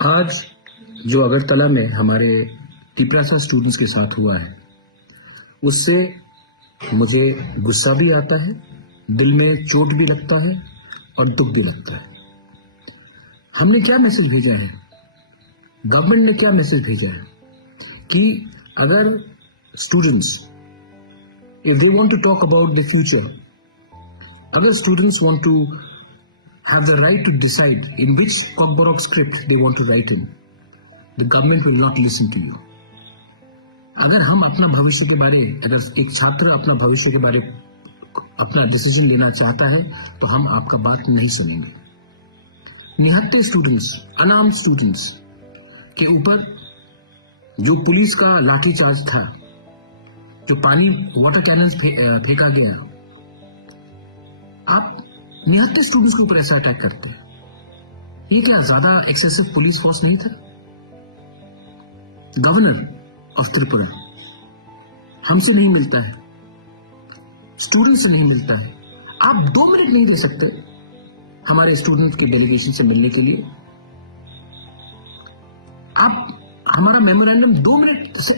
आज जो अगरतला में हमारे तिपरासा स्टूडेंट्स के साथ हुआ है, उससे मुझे गुस्सा भी आता है, दिल में चोट भी लगता है और दुख भी लगता है। हमने क्या मैसेज भेजा है, गवर्नमेंट ने क्या मैसेज भेजा है कि अगर students if they want to talk about the future, अगर students want to have the right to decide in which Cockburrock script they want to write in, the government will not listen to you. अगर हम अपना भविष्य के बारे, अगर एक छात्र अपना भविष्य के बारे अपना डिसीजन लेना चाहता है तो हम आपका बात नहीं सुनेंगे। निहत्ते स्टूडेंट्स, अनार्म्ड स्टूडेंट्स के ऊपर जो पुलिस का लाठीचार्ज था, जो पानी वाटर कैनन फेंका गया, आप निहत्ते स्टूडेंट्स के ऊपर ऐसा अटैक करते हैं। ये क्या ज्यादा एक्सेसिव पुलिस फोर्स नहीं था? गवर्नर ऑफ त्रिपुरा हमसे नहीं मिलता है, स्टूडेंट से नहीं मिलता है। आप 2 मिनट नहीं दे सकते हमारे स्टूडेंट के डेलीगेशन से मिलने के लिए? आप हमारा मेमोरेंडम 2 मिनट से,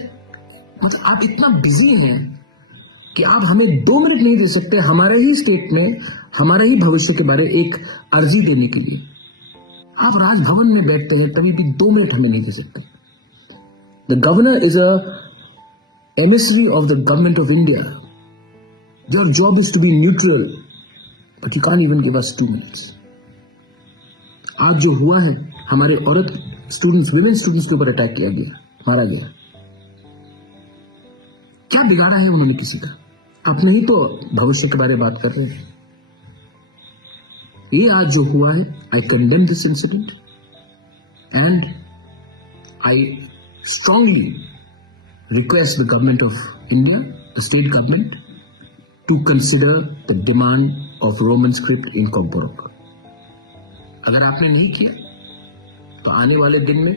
मतलब आप इतना बिजी हैं कि आप हमें 2 मिनट नहीं दे सकते हमारे ही स्टेट में हमारे ही भविष्य के बारे एक अर्जी देने के लिए। आप राजभवन में बैठते हैं तभी भी 2 मिनट हमें नहीं दे सकते। The governor is a emissary of the government of India. Your job is to be neutral, but you can't even give us 2 minutes. आज जो हुआ है, हमारे औरत स्टूडेंट्स, विमेन स्टूडेंट्स के ऊपर अटैक किया गया, मारा गया। क्या बिगाड़ा है उन्होंने किसी का? अपने ही तो भविष्य के बारे में बात कर रहे हैं। ये आज जो हुआ है, आई condemn this incident and I strongly request the government of India, the state government, to consider the demand of Roman script in Cockburrock. अगर आपने नहीं किया तो आने वाले दिन में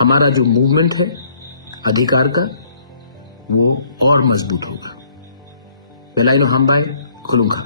हमारा जो मूवमेंट है अधिकार का, वो और मजबूत होगा। वेलाइनो हमबाई खुलूंगा।